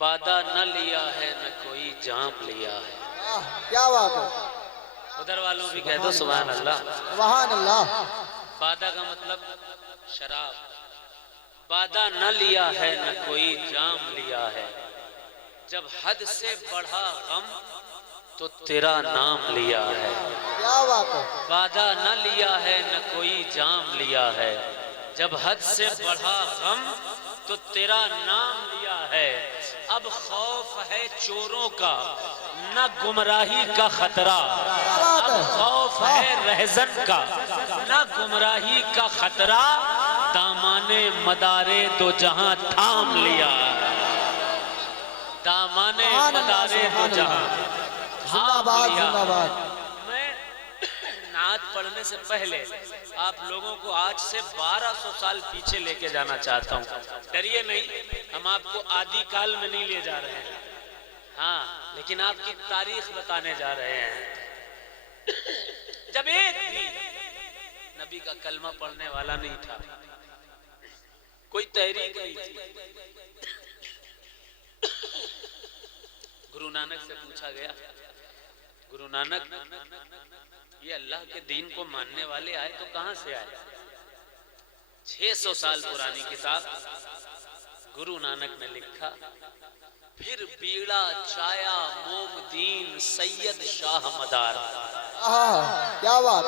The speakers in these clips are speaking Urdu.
وعدہ نہ لیا ہے نہ کوئی جام لیا ہے. کیا بات ہے. ادھر والوں بھی کہہ دو سبحان اللہ. سبحان اللہ. وعدہ کا مطلب شراب. وعدہ نہ لیا ہے نہ کوئی جام لیا ہے. جب حد سے بڑھا غم تو تیرا نام لیا ہے. کیا بات ہے. وعدہ نہ لیا ہے نہ کوئی جام لیا ہے. جب حد سے بڑھا غم تو تیرا نام لیا ہے. اب خوف ہے چوروں کا نہ گمراہی کا خطرہ. اب خوف ہے رہزن کا نہ گمراہی کا خطرہ. دامانے مدارے دو جہاں تھام لیا. دامانے مدارے دو جہاں زندہ باد زندہ باد. میں نعت پڑھنے سے پہلے آپ لوگوں کو آج سے 1200 سال پیچھے لے کے جانا چاہتا ہوں. ڈریے نہیں, ہم آپ کو آدی کال میں نہیں لے جا رہے ہیں, ہاں لیکن آپ کی تاریخ بتانے جا رہے ہیں. جب ایک بھی نبی کا کلمہ پڑھنے والا نہیں تھا, کوئی تحریک نہیں تھی. گرو نانک سے پوچھا گیا, گرو نانک یہ اللہ کے دین کو ماننے والے آئے تو کہاں سے آئے؟ 600 سال پرانی کتاب گرو نانک نے لکھا, پھر بیڑا چایا موم دین سید شاہ مدار. کیا بات.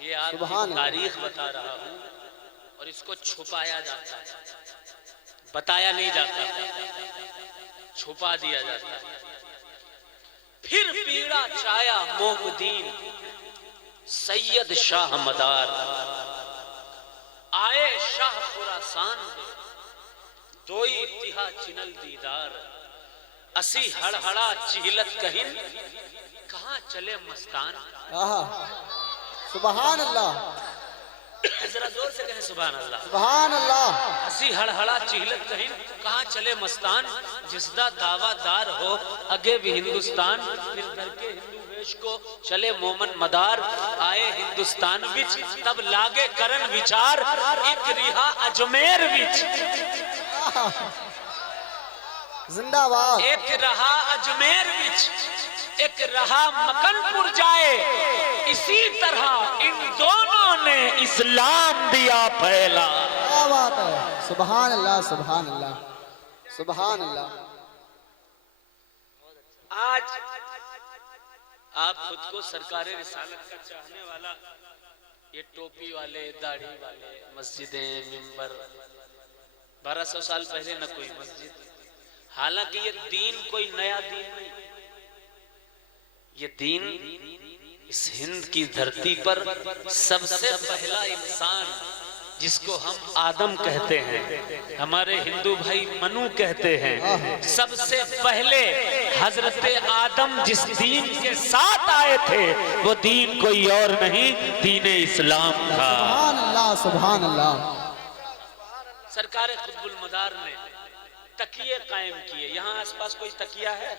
یہ آپ کی تاریخ بتا رہا ہوں اور اس کو چھپایا جاتا ہے, بتایا نہیں جاتا, چھپا دیا جاتا ہے. پھر بیڑا چایا موم دین سید شاہ مدار. آئے شاہ خراسان دے دوئی تہا چنل دیدار. اسی ہڑہڑا چہلت کہن کہاں چلے مستان. سبحان اللہ. ذرا زور سے کہیں سبحان اللہ. سبحان اللہ. اسی ہڑہڑا چہلت کہن کہاں چلے مستان. جس دا دعویٰ دار ہو اگے بھی ہندوستان. پھر در کے ہندو ویش کو چلے مومن مدار. آئے ہندوستان وچ تب لاگے کرن وچار. ایک رہا اجمیر وچ, زندہ باد. ایک رہا اجمیر وچ ایک رہا مکن پور جائے. اسی طرح ان دونوں نے اسلام دیا پھیلا. کیا بات ہے. سبحان اللہ سبحان اللہ سبحان اللہ. آج آپ خود کو سرکار رسالت کا چاہنے والا, یہ ٹوپی والے, داڑھی والے, مسجدیں, منبر, 1200 سال پہلے نہ کوئی مسجد. حالانکہ یہ دین کوئی نیا دین نہیں. یہ دین اس ہند کی دھرتی پر سب سے پہلا انسان جس کو ہم آدم کہتے ہیں, ہمارے ہندو بھائی منو کہتے ہیں, سب سے پہلے حضرت آدم جس دین کے ساتھ آئے تھے وہ دین کوئی اور نہیں, دین اسلام تھا. سبحان اللہ سبحان اللہ. سرکار قطب المدار نے تکیے قائم کیے. یہاں آس پاس کوئی تکیہ ہے؟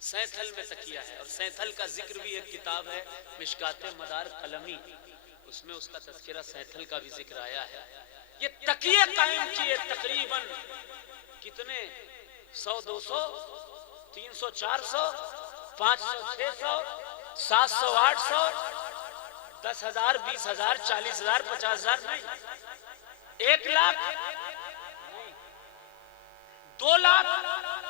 سینتھل میں تکیہ ہے, اور سینتھل کا ذکر بھی ایک کتاب ہے مشکات مدار قلمی, اس میں اس کا تذکرہ سینتھل کا بھی ذکر آیا ہے. یہ تکیے قائم کیے تقریباً کتنے, 100 200 300 400 500 600 700 800 10,000 20,000 40,000 50,000 نہیں, 1 لاکھ 2 لاکھ.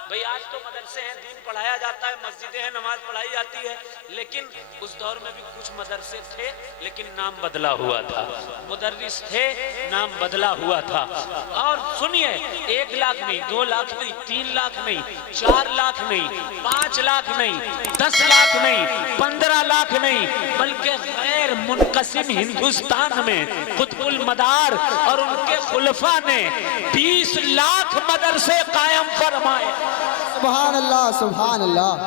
بھئی آج تو مدرسے ہیں, دین پڑھایا جاتا ہے, مسجدیں ہیں, نماز پڑھائی جاتی ہے, لیکن اس دور میں بھی کچھ مدرسے تھے لیکن نام بدلا ہوا تھا. مدرس تھے, نام بدلا ہوا تھا. اور سنیے, 1 لاکھ نہیں, 2 لاکھ نہیں, 3 لاکھ نہیں, 4 لاکھ نہیں, 5 لاکھ نہیں, 10 لاکھ نہیں, 15 لاکھ نہیں, بلکہ غیر منقسم ہندوستان میں قطب المدار اور ان کے خلفاء نے 20 لاکھ مدرسے قائم فرمائے. سبحان اللہ سبحان اللہ.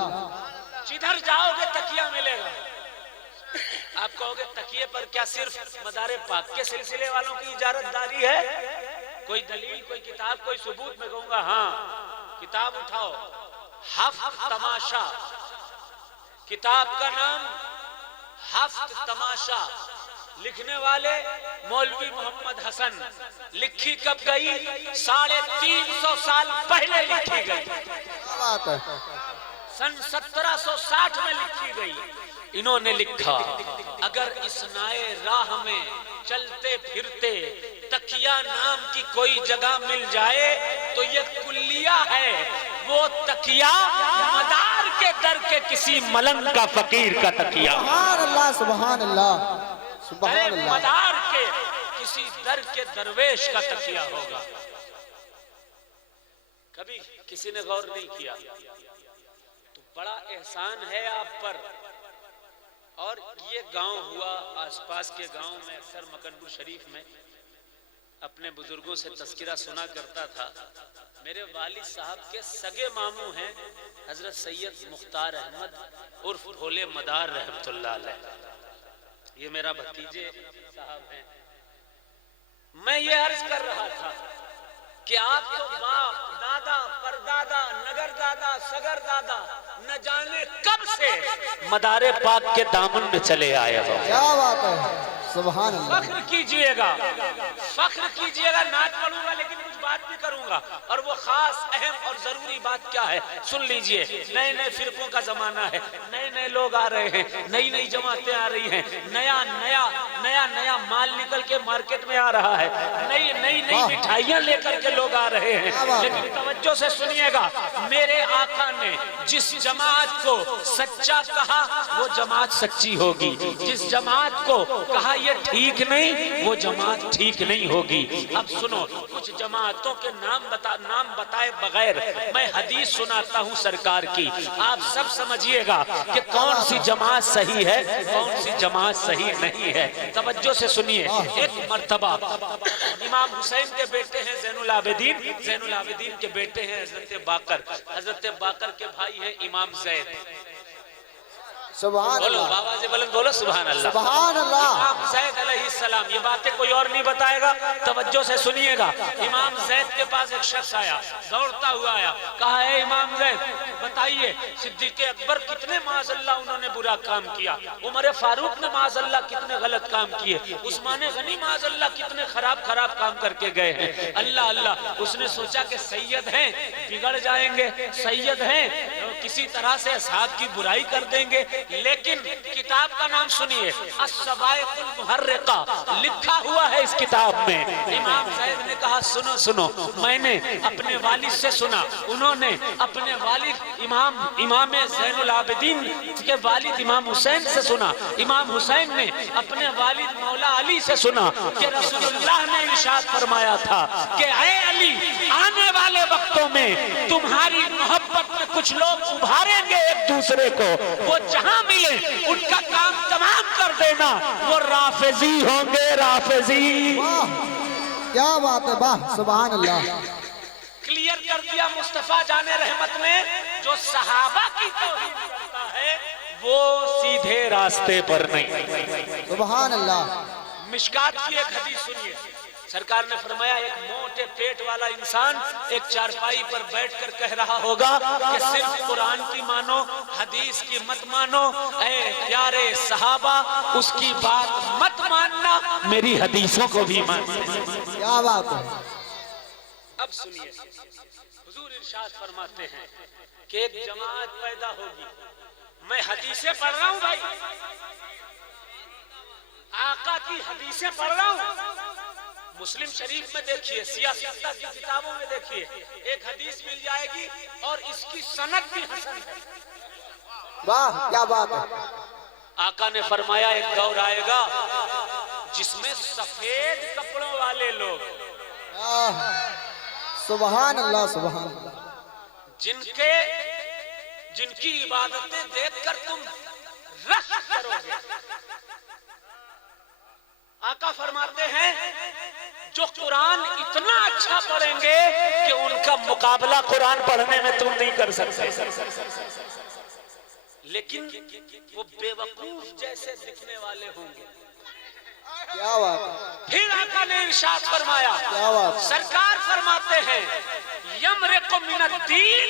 جدھر جاؤ گے تکیہ ملے گا. آپ کہو گے تکیے پر کیا صرف مدار پاک کے سلسلے والوں کی اجازت داری ہے؟ کوئی دلیل, کوئی کتاب, کوئی ثبوت؟ میں کہوں گا ہاں, کتاب اٹھاؤ, ہفت تماشا. کتاب کا نام ہفت تماشا, لکھنے والے مولوی محمد حسن. لکھی کب گئی؟ 350 سال پہلے لکھی گئی. کیا بات ہے. سن 1760 میں لکھی گئی. انہوں نے لکھا اگر اس نائے راہ میں چلتے پھرتے تکیہ نام کی کوئی جگہ مل جائے تو یہ کلیہ ہے، وہ تکیہ مدار کے در کے کسی ملنگ کا فقیر کا تکیہ. سبحان اللہ سبحان اللہ سبحان اللہ. مدار کے کسی در کے درویش کا تکیہ ہوگا. کبھی کسی نے غور نہیں کیا تو بڑا احسان ہے آپ پر. اور یہ گاؤں ہوا، آس پاس کے گاؤں میں اکثر مکنڈو شریف میں اپنے بزرگوں سے تذکرہ سنا کرتا تھا. میرے والد صاحب کے سگے ماموں ہیں حضرت سید مختار احمد عرف بھولے مدار رحمت اللہ علیہ. یہ میرا بھتیجے صاحب ہیں. میں یہ عرض کر رہا تھا کہ آپ تو باپ دادا پردادا نگر دادا سگر دادا نہ جانے کب سے مدار پاک کے دامن میں چلے آئے ہو. کیا بات ہے. سبحان اللہ. فخر کیجئے گا، فخر کیجئے گا. نعت پڑھوں گا لیکن کچھ بات بھی کروں گا، اور وہ خاص اہم اور ضروری بات کیا ہے سن لیجئے. نئے نئے فرقوں کا زمانہ ہے، نئے نئے لوگ آ رہے ہیں، نئی نئی جماعتیں آ رہی ہیں، نیا مال نکل کے مارکیٹ میں آ رہا ہے، نئی مٹھائیاں لے کر کے لوگ آ رہے ہیں. لیکن توجہ سے سنیے گا، میرے آقا نے جس جماعت کو سچا کہا وہ جماعت سچی ہوگی، جس جماعت کو کہا یہ ٹھیک نہیں وہ جماعت ٹھیک نہیں ہوگی. اب سنو، کچھ جماعتوں کے نام بتائے بغیر میں حدیث سناتا ہوں سرکار کی. آپ سب سمجھیے گا کہ کون سی جماعت صحیح ہے کون سی جماعت صحیح نہیں ہے. توجہ سے سنیے. ایک مرتبہ امام حسین کے بیٹے ہیں زین العابدین کے بیٹے ہیں حضرت باقر کے بھائی ہیں امام زید. سبحان بولو اللہ بابا سے بلند بولو سبحان اللہ. سبحان اللہ. امام زید علیہ السلام، یہ باتیں کوئی اور نہیں بتائے گا، توجہ سے سنیے گا. امام زید کے پاس ایک شخص آیا، دوڑتا ہوا آیا، کہا اے امام زید بتائیے صدیق اکبر کتنے معاذ اللہ انہوں نے برا کام کیا، عمر فاروق نے معاذ اللہ کتنے غلط کام کیے، عثمان غنی معاذ اللہ کتنے خراب کام کر کے گئے ہیں. اللہ اس نے سوچا کہ سید ہیں بگڑ جائیں گے، سید ہیں کسی طرح سے اصحاب کی برائی کر دیں گے. لیکن کتاب کا نام سنیے، الصواعق المحرقہ لکھا ہوا ہے اس کتاب میں. امام زید نے کہا سنو میں نے اپنے والد سے سنا، انہوں نے اپنے والد امام زین العابدین کے والد امام حسین سے سنا، امام حسین نے اپنے والد مولا علی سے سنا کہ رسول اللہ نے ارشاد فرمایا تھا کہ اے علی آنے والے وقتوں میں تمہاری محبت میں کچھ لوگ ابھاریں گے ایک دوسرے کو، وہ جہاں ملے ان کا کام تمام کر دینا، وہ رافضی ہوں گے. رافضی واہ کیا بات ہے. واہ سبحان اللہ. کلیئر کر دیا مصطفیٰ جان رحمت نے. جو صحابہ کی توہین کرتا ہے وہ سیدھے راستے پر نہیں. سبحان اللہ. مشکات کی ایک حدیث سنیے. سرکار نے فرمایا ایک موٹے پیٹ والا انسان ایک چارپائی پر بیٹھ کر کہہ رہا ہوگا کہ صرف قرآن کی مانو حدیث کی مت مانو، اے پیارے صحابہ اس کی بات مت ماننا میری حدیثوں کو بھی ماننا. کیا بات ہے. اب سنیے، حضور ارشاد فرماتے ہیں کہ ایک جماعت پیدا ہوگی. میں حدیثیں پڑھ رہا ہوں بھائی، آقا کی حدیثیں پڑھ رہا ہوں. مسلم شریف میں دیکھیے، سیاست کی کتابوں میں دیکھیے، ایک حدیث مل جائے گی اور اس کی سند بھی حسن ہے. واہ کیا بات ہے. آقا نے فرمایا ایک دور آئے گا جس میں سفید کپڑوں والے لوگ، سبحان اللہ سبحان اللہ، جن کی عبادتیں دیکھ کر تم رشک کرو گے. آقا فرماتے ہیں جو قرآن اتنا اچھا پڑھیں گے کہ ان کا مقابلہ قرآن پڑھنے میں تم نہیں کر سکتے، لیکن وہ بے وقوف جیسے دکھنے والے ہوں گے. کیا بات ہے. پھر آقا نے ارشاد فرمایا، کیا بات. سرکار فرماتے ہیں یمرق من الدین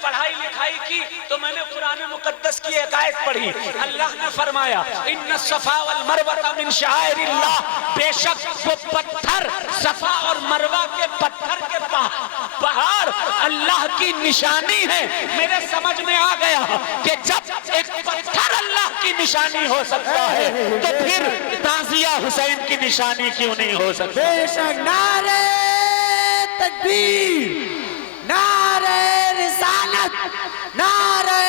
پڑھائی لکھائی کی تو میں نے قرآن مقدس کی ایک آیت پڑھی. اللہ نے فرمایا ان الصفا والمروہ من شعائر اللہ، بے شک وہ پتھر صفا اور مروہ کے پتھر کے پہاڑ اللہ کی نشانی ہے. میرے سمجھ میں آ گیا کہ جب ایک پتھر اللہ کی نشانی ہو سکتا ہے تو پھر تازیہ حسین کی نشانی کیوں نہیں ہو سکتا؟ بے شک نعرہ تکبیر، نعرہ رسالت، نعرہ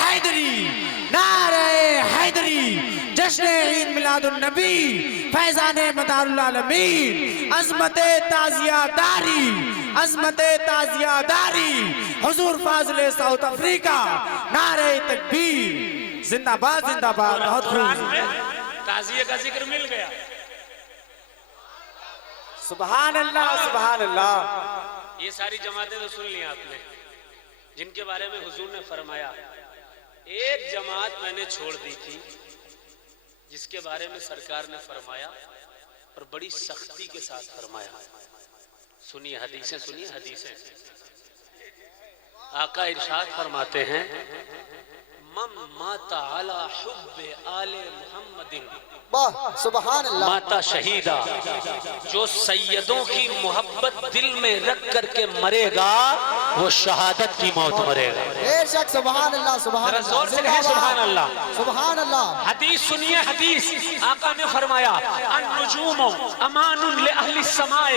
حیدری، نعرہ حیدری، جشن عید میلاد النبی، فیضان مدار العالمین، عظمت تعزیہ داری، عظمت تعزیہ داری، حضور فاضل ساؤتھ افریقہ، نعرہ تکبیر، زندہ باد زندہ باد. بہت قرآن خوب. میں تعزیہ کا ذکر مل گیا. سبحان اللہ سبحان اللہ. یہ ساری جماعتیں تو سن لی آپ نے جن کے بارے میں حضور نے فرمایا. ایک جماعت میں نے چھوڑ دی تھی جس کے بارے میں سرکار نے فرمایا اور بڑی سختی کے ساتھ فرمایا. سنیے حدیثیں، سنیے حدیثیں. آقا ارشاد فرماتے ہیں من مات علی حب آل محمد واہ سبحان اللہ. ماتا شہیدہ، جو سیدوں کی محبت دل میں رکھ کر کے مرے گا وہ شہادت کی موت مرے گا. بے شک سبحان اللہ سبحان ذرا اللہ. زور سے کہیں سبحان اللہ. سبحان اللہ. حدیث سنیے حدیث. آقا نے فرمایا النجوم امان لأہل السماء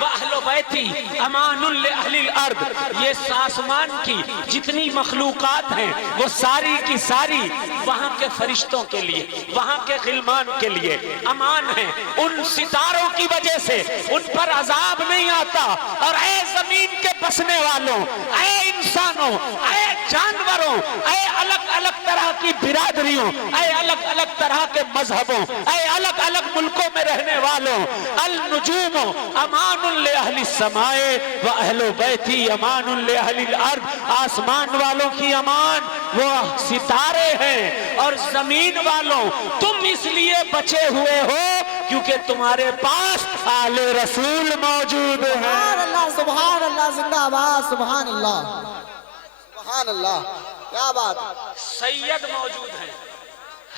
واہل بیتی امان لأہل الارض. یہ آسمان کی جتنی مخلوقات ہیں وہ ساری کی ساری وہاں کے فرشتوں کے لیے، وہاں کے غلمان کے لیے امان ہیں. ان ستاروں کی وجہ سے ان پر عذاب نہیں آتا. اور اے زمین کے بسنے والوں، اے انسانوں، اے جانوروں، اے الگ الگ طرح کی برادریوں، اے الگ الگ طرح کے مذہبوں، اے الگ الگ ملکوں میں رہنے والوں، النجوم امان لأہل السماء واہل بیتی امان لأہل الارض. آسمان والوں کی امان وہ ستارے ہیں، اور زمین والوں تم اس لیے بچے ہوئے ہو کیونکہ تمہارے پاس آل رسول موجود ہیں. سبحان اللہ سبحان اللہ. زندہ باد. سبحان اللہ سبحان اللہ. کیا بات. سید موجود ہیں.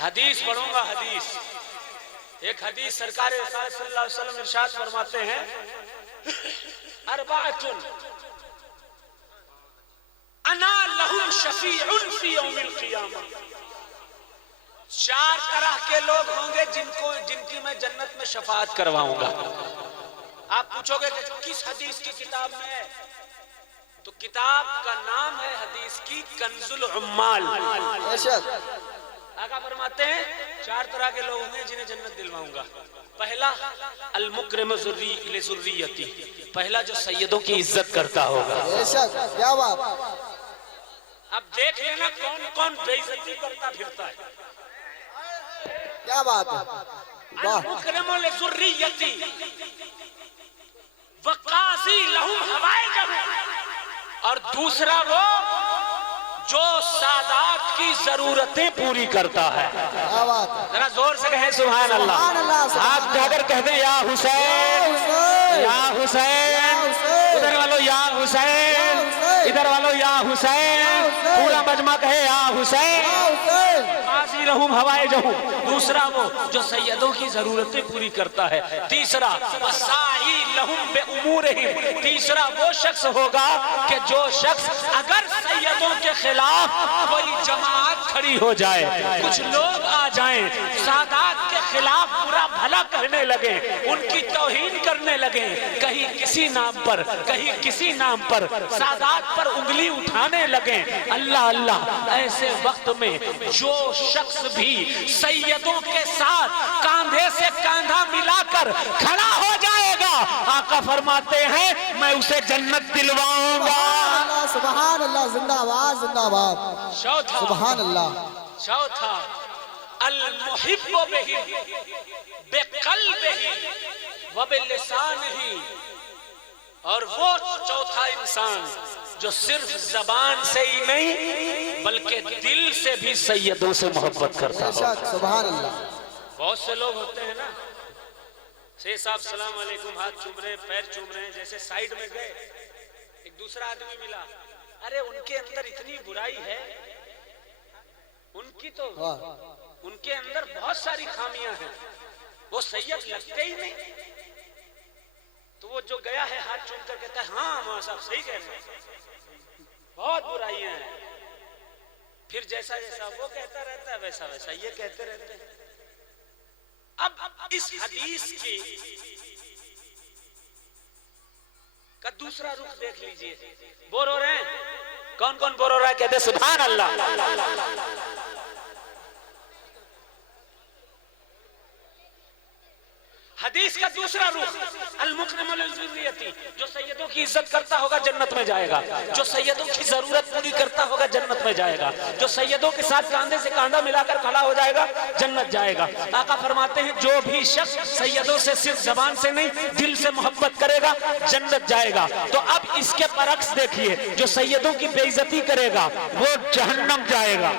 حدیث پڑھوں گا. حدیث ایک حدیث سرکار رسالت صلی اللہ علیہ وسلم ارشاد فرماتے ہیں اربعۃ انا لہم شفیع فی یوم القیامہ. 4 طرح کے لوگ ہوں گے جن کی میں جنت میں شفاعت کرواؤں گا. آپ پوچھو گے کہ کس حدیث کی کتاب میں ہے؟ تو کتاب کا نام ہے حدیث کی کنز العمال. بے شک. آقا فرماتے ہیں 4 طرح کے لوگ ہوں گے جنہیں جنت دلواؤں گا. پہلا المکرم لذریتی، پہلا جو سیدوں کی عزت کرتا ہوگا. بے شک. کیا بات. اب دیکھ لینا کون کون بے عزتی کرتا پھرتا ہے. کیا بات ہے. واہ. المکرم لذریتی وقاضی لہم حوائجہم، اور دوسرا وہ جو سادات کی ضرورتیں پوری کرتا ہے. کیا بات ہے. ذرا زور سے کہیں سبحان اللہ. سبحان اللہ سبحان ہاتھ اللہ. جا کر کہہ دیں یا حسین یا حسین. ادھر والو یا حسین، ادھر والو یا حسین. پورا مجمع کہے یا حسین. قاضی لہم حوائجہم. دوسرا وہ جو سیدوں کی ضرورتیں پوری کرتا ہے. تیسرا وساعی لہم بامورہم. تیسرا وہ شخص ہوگا کہ جو شخص اگر سیدوں کے خلاف کوئی جماعت کھڑی ہو جائے، کچھ لوگ آ جائیں سادات کے خلاف برا بھلا کہنے لگے، ان کی توہین کرنے لگے، کہیں کسی نام پر کہیں کسی نام پر سادات پر انگلی اٹھانے لگے، اللہ اللہ، ایسے وقت میں جو شخص بھی سیدوں کے ساتھ کاندھے سے کاندھا ملا کر کھڑا ہو جائے گا، آقا فرماتے ہیں میں اسے جنت دلواؤں گا. سبحان اللہ. زندہ باد زندہ باد. چوتھا سبحان اللہ. چوتھا المحب بہم بقلبہ وبلسانہ. اور وہ چوتھا انسان جو صرف زبان سے ہی نہیں بلکہ دل سے بھی سیدوں سے محبت کرتا بے ہو. شک. سبحان اللہ. بہت سے لوگ ہوتے ہیں نا، شیخ صاحب السلام علیکم، ہاتھ چوم رہے ہیں، پیر چوم رہے ہیں، جیسے سائیڈ میں گئے ایک دوسرا آدمی ملا، ارے ان کے اندر اتنی برائی ہے، ان کی تو ان کے اندر بہت ساری خامیاں ہیں، وہ سید لگتے ہی نہیں. تو وہ جو گیا ہے ہاتھ چوم کر کہتا ہے ہاں مولانا صاحب صحیح کہہ رہے ہیں، بہت برائیاں ہیں. پھر جیسا جیسا وہ کہتا رہتا ہے ویسا ویسا یہ کہتے رہتے ہیں. اب اس حدیث کی کا دوسرا رخ دیکھ لیجئے. بور ہو رہے ہیں؟ کون کون بور ہو رہا ہے کہتے سبحان اللہ. حدیث کا دوسرا رخ المکرم للذریتی، جو سیدوں کی عزت کرتا ہوگا جنت میں جائے گا، جو سیدوں کی ضرورت پوری کرتا ہوگا جنت میں جائے گا، جو سیدوں کے ساتھ کاندھے سے کاندھا ملا کر کھڑا ہو جائے گا جنت جائے گا. آقا فرماتے ہیں جو بھی شخص سیدوں سے صرف زبان سے نہیں دل سے محبت کرے گا جنت جائے گا. تو اب اس کے برعکس دیکھیے، جو سیدوں کی بے عزتی کرے گا وہ جہنم جائے گا.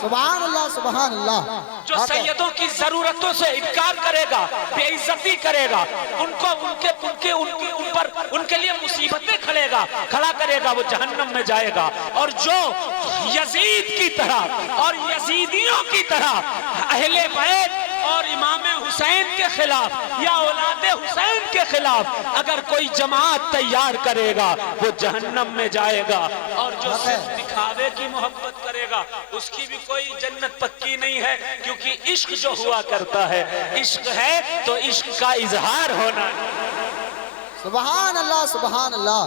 سبحان اللہ سبحان اللہ. جو سیدوں کی ضرورتوں سے انکار کرے گا، بے عزتی کرے گا، ان کے لیے مصیبتیں کھڑا کرے گا وہ جہنم میں جائے گا. اور جو یزید کی طرح اور یزیدیوں کی طرح اہل بیت اور امام حسین کے خلاف یا اولاد حسین کے خلاف اگر کوئی جماعت تیار کرے گا وہ جہنم میں جائے گا. اور جو صرف دکھاوے کی محبت کرے گا اس کی بھی کوئی جنت پکی نہیں ہے، کیونکہ عشق جو ہوا کرتا ہے عشق ہے تو عشق کا اظہار ہونا ہے. سبحان اللہ سبحان اللہ.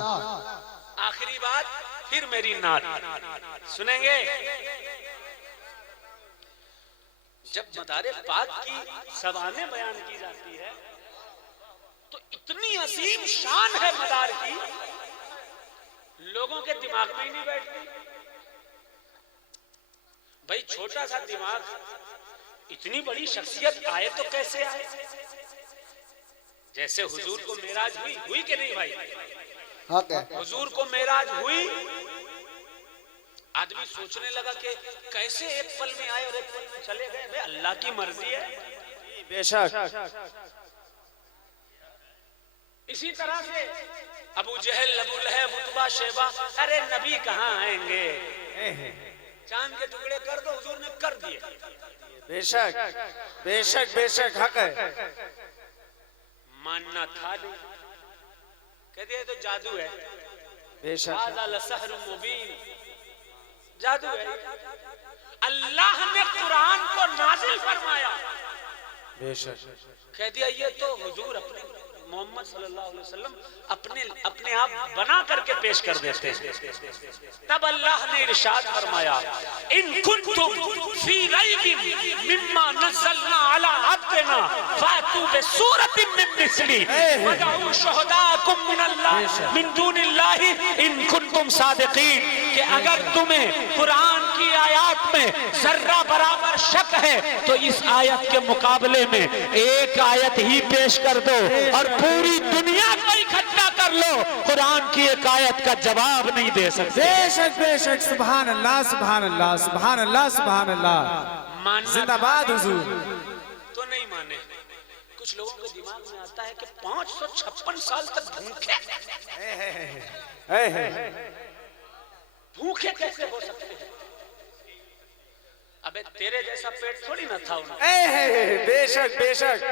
آخری بات پھر میری نعت سنیں گے. جب مدار پاک کی سوانح بیان کی جاتی ہے تو اتنی عظیم شان ہے مدار کی، لوگوں کے دماغ میں ہی نہیں بیٹھتی. بھائی چھوٹا سا دماغ اتنی بڑی شخصیت آئے تو کیسے آئے؟ جیسے حضور کو معراج ہوئی کہ نہیں بھائی؟ حضور کو معراج ہوئی، آدمی سوچنے لگا کہ کیسے ایک پل میں آئے اور ایک پل میں چلے گئے. بھائی اللہ کی مرضی ہے. بے شک. اسی طرح سے ابو جہل، ابو لہب، عتبہ، شیبہ، ارے نبی کہاں آئیں گے؟ چاند کے ٹکڑے کر دو، حضور نے کر دیے. بے شک بے شک بے شک حق ہے. ماننا تھا نہیں، کہہ دیا تو جادو ہے. بے شک ھذا لسحر مبین، جادو ہے. اللہ نے قرآن کو نازل فرمایا، بے شک. کہہ دیا یہ تو حضور اپنے محمد صلی اللہ علیہ وسلم اپنے آپ بنا کر کے پیش کر دیتے ہیں. تب اللہ نے ارشاد فرمایا ان کنتم فی ریب مما نزلنا علی عبدنا فاتوا بسورۃ من مثلہ ودعوا شہداءکم من اللہ من دون اللہ ان کنتم صادقین. کہ اگر تمہیں قرآن کی آیات میں ذرہ برابر شک ہے تو اس آیت کے مقابلے میں ایک آیت ہی پیش کر دو اور پوری دنیا کو اکٹھا کر لو، قرآن کی ایک آیت کا جواب نہیں دے سکتے. بے شک بے شک. سبحان اللہ سبحان اللہ سبحان اللہ سبحان اللہ. زندہ باد حضور. تو نہیں مانے. کچھ لوگوں کے دماغ میں آتا ہے کہ 556 سال تک بھوکے کیسے ہو سکتے ہیں؟ ابے تیرے جیسا پیٹ تھوڑی نہ تھا انہیں. بے شک بے شک.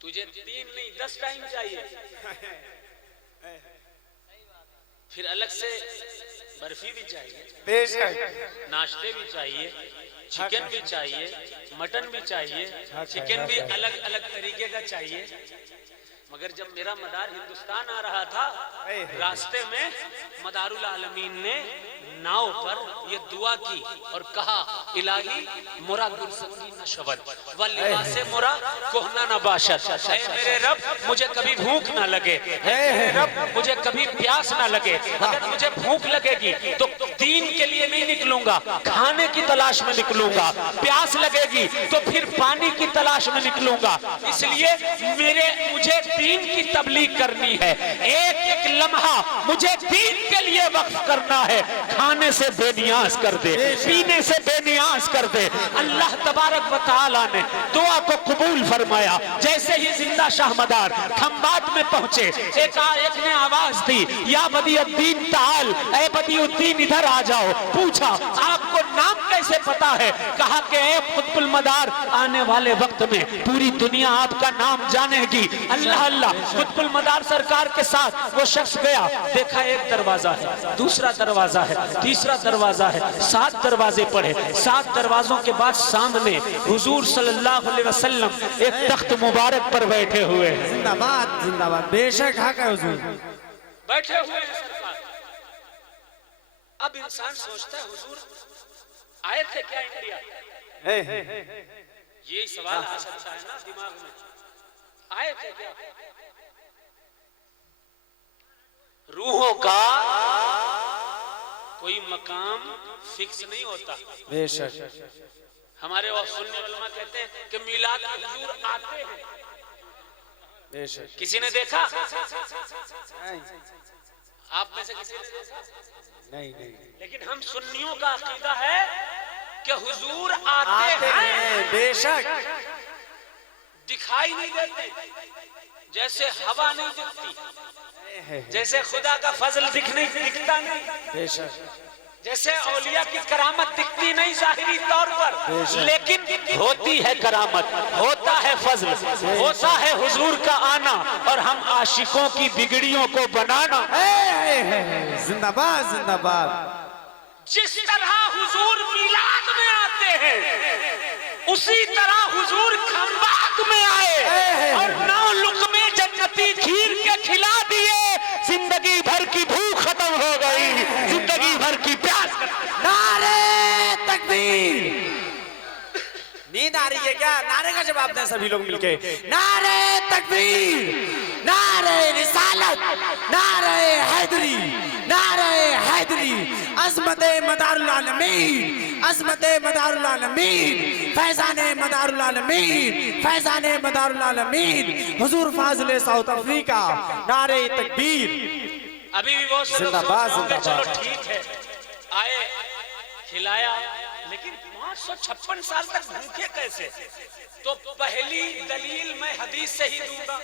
تجھے 3 نہیں 10 ٹائم چاہیے. پھر الگ سے برفی بھی چاہیے، بے شک. ناشتے بھی چاہیے، چکن بھی چاہیے، مٹن بھی چاہیے، چکن بھی الگ الگ طریقے کا چاہیے. مگر جب میرا مدار ہندوستان آ رہا تھا راستے میں مدار العالمین نے ناؤ پر یہ دعا کی اور کہا الہی مرا گرسنگی نہ شود واللباس مرا کہنا نہ باشد. اے میرے رب مجھے کبھی بھوک نہ لگے، اے میرے رب مجھے کبھی پیاس نہ لگے. اگر مجھے بھوک لگے گی تو دین کے لیے نہیں نکلوں گا، کھانے کی تلاش میں نکلوں گا. پیاس لگے گی تو پھر پانی کی تلاش میں نکلوں گا. اس لیے مجھے دین کی تبلیغ کرنی ہے. ایک ایک لمحہ مجھے دین کے لیے وقف کرنا ہے. کھانے سے بے نیاز کر دے، پینے سے بے نیاز کر دے. اللہ تبارک و تعالی نے دعا کو قبول فرمایا. جیسے ہی زندہ شاہ مدار کھمبات میں پہنچے ایک نے آواز دی یا بدیع الدین تعال, اے بدیع الدین ادھر آ جاؤ. پوچھا آپ کو نام کیسے پتا ہے؟ کہا کہ اے قطب المدار آنے والے وقت میں پوری دنیا آپ کا نام جانے گی. اللہ اللہ. قطب المدار سرکار کے ساتھ وہ شخص گیا, دیکھا ایک دروازہ ہے, دوسرا دروازہ ہے, تیسرا دروازہ ہے, 7 دروازے پڑھے. 7 دروازوں کے بعد سامنے حضور صلی اللہ علیہ وسلم ایک تخت مبارک پر بیٹھے ہوئے ہیں. زندہ باد زندہ باد. بے شک حق ہے حضور, بیٹھے ہوئے ہیں سرکار. اب انسان سوچتا ہے حضور آئے تھے کیا انڈیا؟ یہ سوال آ سکتا ہے نا دماغ میں, آئے تھے کیا؟ روحوں کا کوئی مقام فکس نہیں ہوتا. بے شک. ہمارے سنی علماء کہتے ہیں کہ میلاد حضور آتے ہیں. بے شک. کسی نے دیکھا؟ آپ میں سے کسی نے دیکھا؟ نہیں نہیں. لیکن ہم سنیوں کا عقیدہ ہے کہ حضور آتے ہیں. بے شک. دکھائی نہیں دیتے, جیسے ہوا نہیں دکھتی, جیسے خدا کا فضل دکھتا نہیں, بے شک. جیسے اولیاء کی کرامت دکھتی نہیں ظاہری طور پر, لیکن ہوتی ہے کرامت, ہوتا ہے فضل, ہوتا ہے حضور کا آنا اور ہم عاشقوں کی بگڑیوں کو بنانا. زندہ باد زندہ باد. جس طرح حضور میلاد میں آتے ہیں اسی طرح حضور کھمبات میں آئے اور 9 لقمے جنتی کھیر کے کھلا دیے. زندگی بھر کی بھوک ختم ہو گئی, زندگی بھر کی پیاس. نعرے تکبیر. نیند آ رہی ہے کیا؟ نعرے کا جواب دیں سبھی لوگ مل کے. نعرے تکبیر, نعرے رسالت, نعرے حیدری, نعرے حیدری. عظمت مدار العالمین, عظمت مدار العالمین, فیضان مدار العالمین, فیضان مدار العالمین, حضور فاضل ساؤتھ افریقہ. نعرے تکبیر. ابھی بھی وہ زندہ باد زندہ چلو باد. ٹھیک ہے آئے کھلایا, لیکن 556 سال تک بھوکے کیسے؟ تو پہلی دلیل میں حدیث سے ہی دوں گا,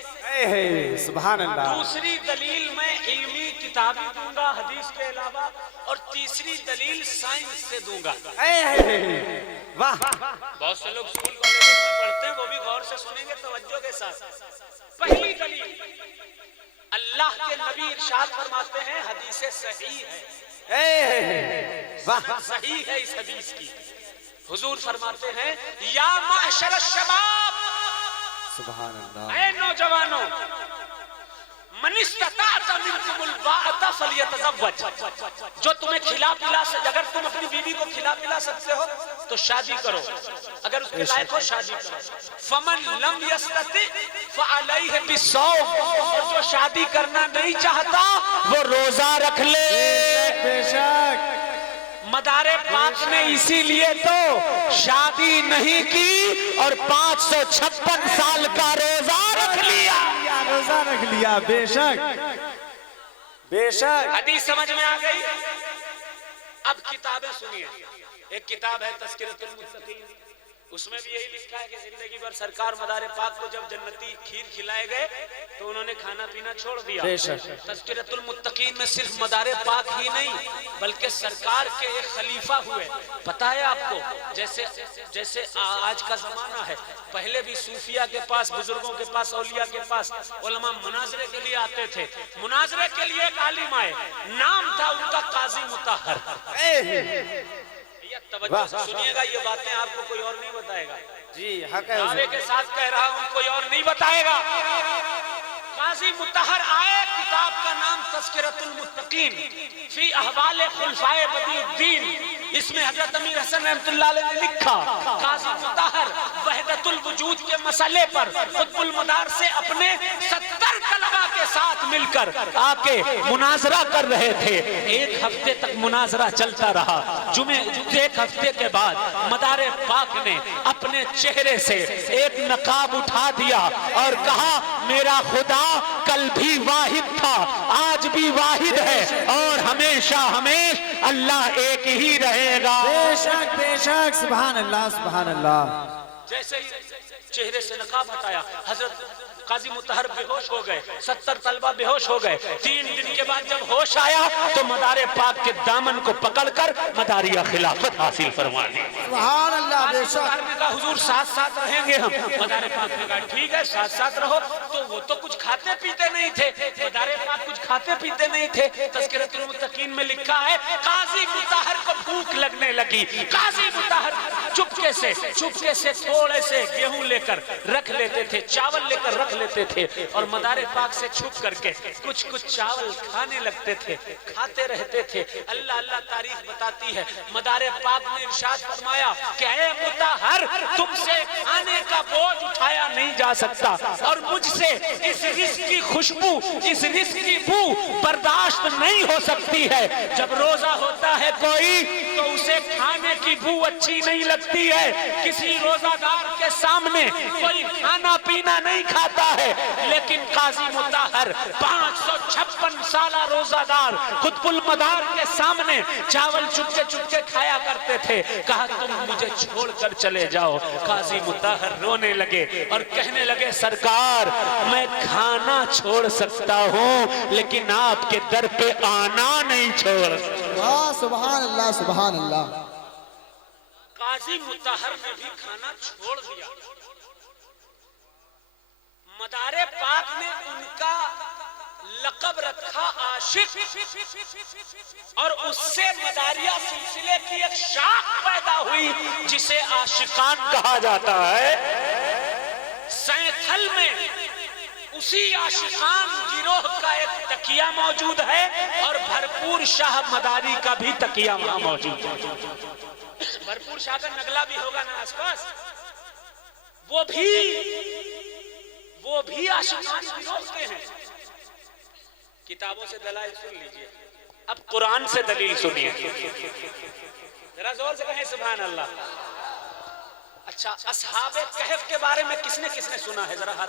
سبحان اللہ. دوسری دلیل میں علمی کتابی دوں گا حدیث کے علاوہ, اور تیسری دلیل سائنس سے دوں گا. واہ. بہت سے لوگ اسکول کالجوں میں پڑھتے ہیں, وہ بھی غور سے سنیں گے توجہ کے ساتھ. پہلی دلیل, اللہ کے نبی ارشاد فرماتے ہیں حدیث صحیح ہے, صحیح ہے اس حدیث کی. حضور فرماتے ہیں یا معشر الشباب, سبحان اللہ. اے نوجوانوں, من استطاع منکم الباءۃ فلیتزوج, جو تمہیں کھلا پلا اگر تم اپنی بیوی کو کھلا پلا سکتے ہو تو شادی کرو, اگر اس کے لائق ہو شادی کرو. فمن لم یستطع فعلیہ بالصوم, اور جو شادی کرنا نہیں چاہتا وہ روزہ رکھ لے. بے شک. مدار پاک نے اسی لیے تو شادی نہیں کی اور 556 سال کا روزہ رکھ لیا. روزہ رکھ لیا. بے شک بے شک. حدیث سمجھ میں آ گئی؟ اب کتابیں سنیے. ایک کتاب ہے تذکرۃ المتقین, اس میں بھی یہی لکھا ہے کہ زندگی بھر سرکار مدار پاک کو جب جنتی کھیر کھلائے گئے تو انہوں نے کھانا پینا چھوڑ دیا. تذکرۃ المتقین میں صرف مدار پاک ہی نہیں بلکہ سرکار کے ایک خلیفہ ہوئے. پتہ ہے آپ کو, جیسے آج کا زمانہ ہے, پہلے بھی صوفیہ کے پاس, بزرگوں کے پاس, اولیاء کے پاس علماء مناظرے کے لیے آتے تھے. مناظرے کے لیے ایک عالم آئے, نام تھا ان کا قاضی مطہر. توجہ سے سنیے گا, یہ باتیں آپ کو کوئی اور نہیں بتائے گا. جی حق ہے. دعوے کے ساتھ کہہ رہا ہوں, کوئی اور نہیں بتائے گا. قاضی مطہر آئے, کتاب کا نام تذکرۃ المتقین فی احوال خلفائے بدیع الدین, اس میں حضرت امیر حسن رحمۃ اللہ علیہ نے لکھا قاضی مطہر وحدت الوجود کے مسئلے پر قطب المدار سے اپنے 70 طلباء کے ساتھ مل کر آ کے مناظرہ کر رہے تھے. 1 ہفتے تک مناظرہ چلتا رہا. ایک ہفتے کے بعد مدار پاک نے اپنے چہرے سے ایک نقاب اٹھا دیا اور کہا میرا خدا کل بھی واحد تھا, آج بھی واحد ہے اور ہمیشہ ہمیشہ اللہ ایک ہی رہے گا. بے شک بے شک. سبحان اللہ سبحان اللہ. جیسے ہی چہرے سے نقاب ہٹایا حضرت قاضی مطہر بے ہوش ہو گئے، 70 طلبہ بے ہوش ہو گئے۔ 3 دن کے بعد جب ہوش آیا تو مدار پاک کے دامن کو پکڑ کر مداریہ خلافت حاصل فرما لی۔ سبحان اللہ بے شک۔ نے کہا حضور ساتھ ساتھ رہیں گے ہم۔ مدار پاک نے کہا ٹھیک ہے ساتھ ساتھ رہو۔ تو وہ تو کچھ کھاتے پیتے نہیں تھے، مدار پاک کچھ کھاتے پیتے نہیں تھے۔ تذکرۃ المتقین میں لکھا ہے قاضی مطہر کو بھوک لگنے لگی، قاضی مطہر چپکے سے تھوڑے سے گیہوں لے کر رکھ لیتے تھے، چاول لے کر رکھ لیتے تھے اور مدار پاک سے چھپ کر کے کچھ چاول کھانے لگتے تھے، کھاتے رہتے تھے۔ اللہ اللہ تاریخ بتاتی ہے مدار پاک نے ارشاد فرمایا کہ اے مطہر تم سے کھانے کا بوجھ اٹھایا نہیں جا سکتا اور مجھ سے اس رزق کی خوشبو، اس رزق کی بو برداشت نہیں ہو سکتی ہے۔ جب روزہ ہوتا ہے کوئی تو اسے کھانے کی بو اچھی نہیں لگتی ہے، کسی روزہ دار کے سامنے کوئی کھانا پینا نہیں کھاتا ہے، لیکن قاضی مطہر 556 سالہ روزہ دار قطب المدار کے سامنے چاول چپکے چپکے کھایا کرتے تھے۔ کہا تم مجھے چھوڑ کر چلے جاؤ۔ قاضی مطہر رونے لگے اور کہنے لگے سرکار میں کھانا چھوڑ سکتا ہوں لیکن آپ کے در پہ آنا نہیں چھوڑ سکتا۔ واہ سبحان اللہ سبحان اللہ۔ قاضی مطہر نے بھی کھانا چھوڑ دیا۔ مدار پاک نے ان کا لقب رکھا عاشق اور اس سے مداریہ سلسلے کی ایک شاخ پیدا ہوئی جسے عاشقان کہا جاتا ہے۔ سینتھل میں اسی عاشقان گروہ کا ایک تکیہ موجود ہے اور بھرپور شاہ مداری کا بھی تکیہ وہاں موجود ہے۔ بھرپور شاہ کا نگلا بھی ہوگا نا آس پاس، وہ بھی عاشقان گروہ کے ہیں۔ کتابوں سے دلائل سن لیجئے، اب قرآن سے دلیل سنیے، ذرا زور سے کہیں سبحان اللہ۔ اچھا اصحاب کہف کے بارے میں کس نے سنا ہے ذرا ہاتھ